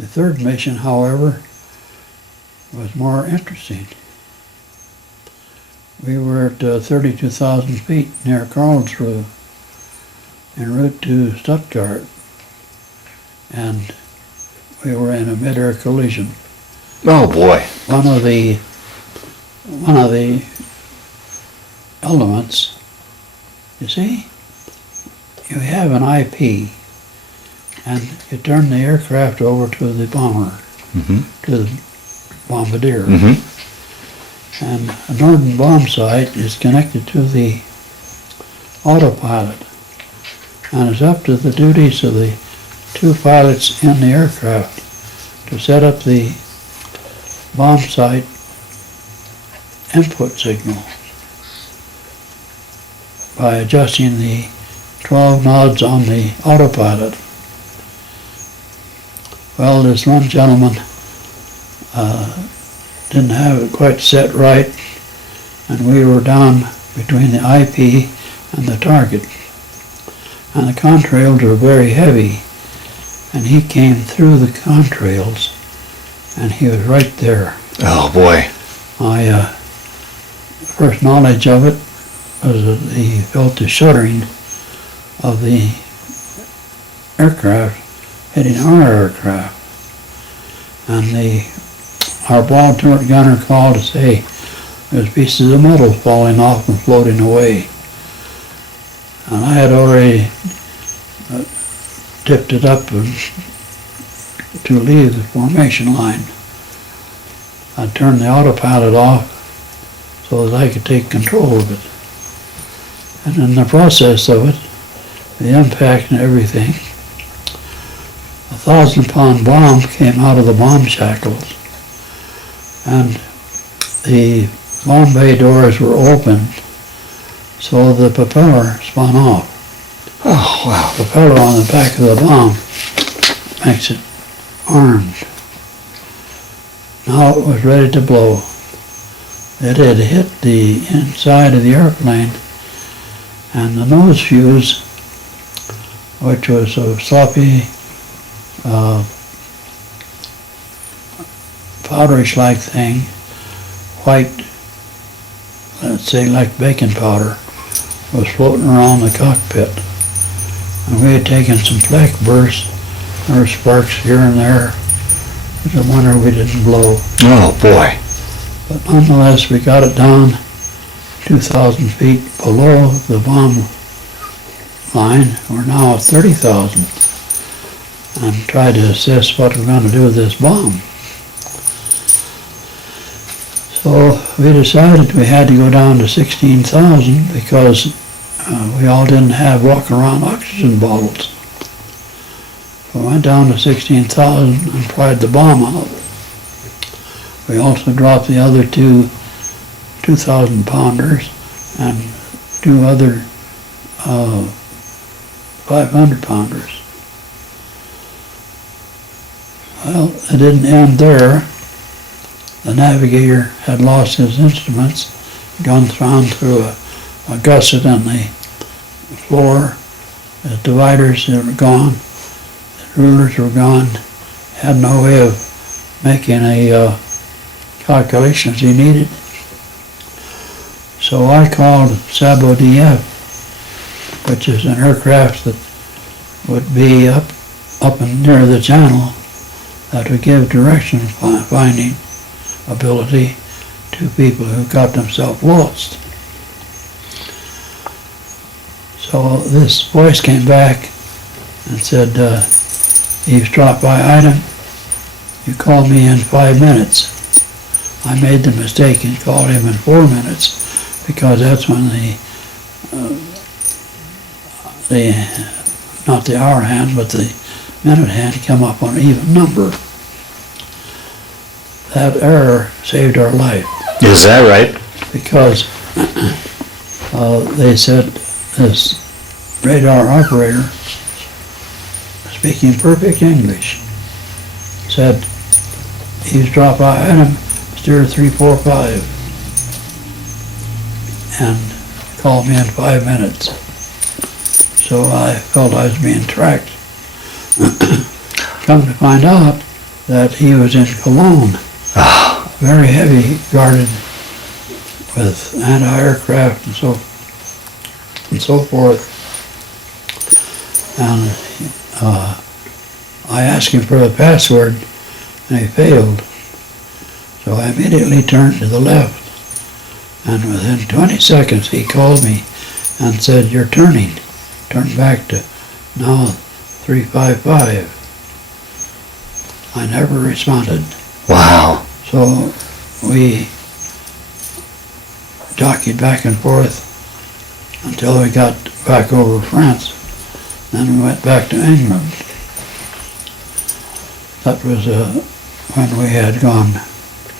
The third mission, however, was more interesting. We were at 32,000 feet near Karlsruhe en route to Stuttgart, and we were in a mid-air collision. Oh boy. One of the elements, you see, you have an IP, and you turn the aircraft over to the bomber, to the bombardier. And a northern bomb sight is connected to the autopilot, and it's up to the duties of the two pilots in the aircraft to set up the bomb sight input signal by adjusting the 12 nodes on the autopilot. Well, this one gentleman didn't have it quite set right, and we were down between the IP and the target. And the contrails were very heavy, and he came through the contrails, and he was right there. Oh boy. My first knowledge of it was that he felt the shuddering of the aircraft hitting our aircraft. And our ball turret gunner called to say there's pieces of metal falling off and floating away. And I had already tipped it up to leave the formation line. I turned the autopilot off so that I could take control of it. And in the process of it, the impact and everything, a 1,000-pound bomb came out of the bomb shackles, and the bomb bay doors were open, so the propeller spun off. Oh, wow. The propeller on the back of the bomb makes it armed. Now it was ready to blow. It had hit the inside of the airplane, and the nose fuse, which was a sloppy, powderish-like thing, white, let's say like baking powder, was floating around the cockpit. And we had taken some flak bursts. There were sparks here and there. It's a wonder we didn't blow. Oh boy. But nonetheless, we got it down 2,000 feet below the bomb line. We're now at 30,000 and tried to assess what we're going to do with this bomb. So we decided we had to go down to 16,000 because we all didn't have walking around oxygen bottles. We went down to 16,000 and pried the bomb out. We also dropped the other two 2,000 pounders and two other 500 pounders. Well, it didn't end there. The navigator had lost his instruments, gone through a gusset on the floor. The dividers were gone, the rulers were gone. Had no way of making a calculations he needed. So I called Sabo DF, which is an aircraft that would be up and near the channel that would give direction finding ability to people who got themselves lost. So this voice came back and said, eavesdrop by item, you called me in 5 minutes. I made the mistake and called him in 4 minutes because that's when not the hour hand, but the minute hand come up on an even number. That error saved our life. Is that right? Because they said this radar operator, speaking perfect English, said, eavesdrop by item, steer 345, and called me in 5 minutes. So I felt I was being tracked. Come to find out, that he was in Cologne, very heavy guarded with anti-aircraft and so forth. And I asked him for the password, and he failed. So I immediately turned to the left, and within 20 seconds he called me and said, "You're turning. Turn back to now 355. I never responded. Wow. So we jockeyed back and forth until we got back over France. Then we went back to England. That was when we had gone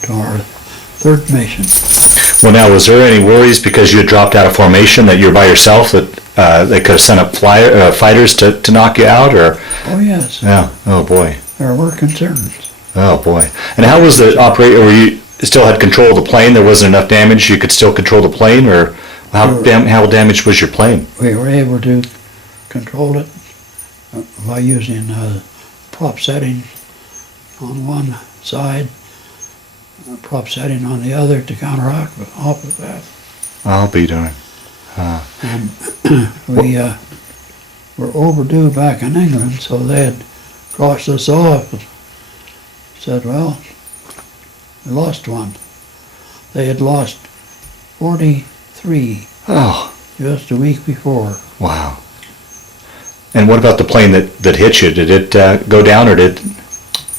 to our third mission. Well, now, was there any worries because you had dropped out of formation that you're by yourself, that they could have sent up fighters to knock you out, or? Oh yes, Yeah. Oh boy. there were concerns. Oh boy. And how was the operate? Were you still had control of the plane? There wasn't enough damage. You could still control the plane, or how damaged was your plane? We were able to control it by using prop setting on one side, prop setting on the other to counteract off of that. I'll be darned. And we were overdue back in England, so they had crossed us off and said, well, we lost one. They had lost 43 Oh, just a week before. wow. And what about the plane that hit you? Did it go down, or did?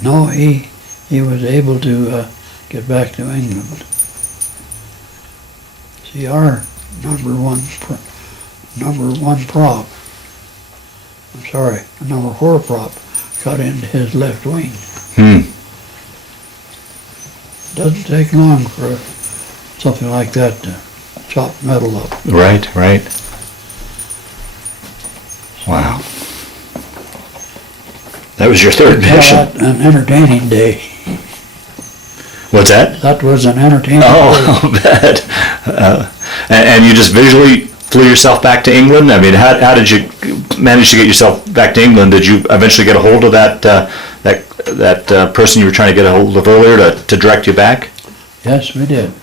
No, he was able to get back to England. See, our number one prop, I'm sorry, number 4 prop cut into his left wing. Doesn't take long for something like that to chop metal up. Right. Wow. That was your third mission. An entertaining day. What's that? That was an entertaining day. Oh, I'll bet. And you just visually flew yourself back to England? I mean, how did you manage to get yourself back to England? Did you eventually get a hold of that person you were trying to get a hold of earlier to direct you back? Yes, we did.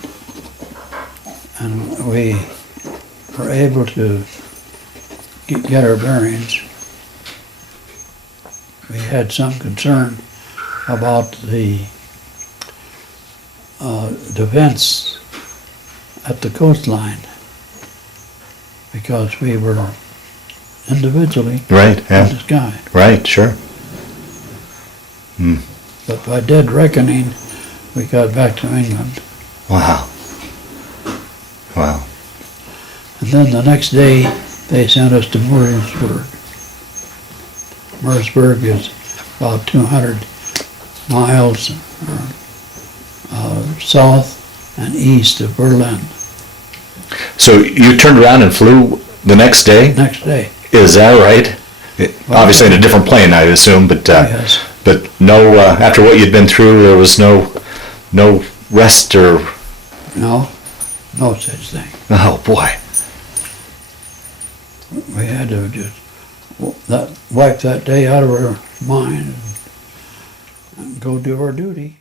And we were able to get our bearings. We had some concern about the defense at the coastline because we were individually Right, in yeah. the sky. Right, sure. But by dead reckoning, we got back to England. Wow. Wow. And then the next day, they sent us to Murraysburg. Murraysburg is about 200 miles south and east of Berlin. So you turned around and flew the next day? Next day. Is that right? Obviously in a different plane, I assume, but Yes. but no. After what you'd been through, there was no rest or. No such thing. Oh boy. We had to just wipe that day out of our mind and go do our duty.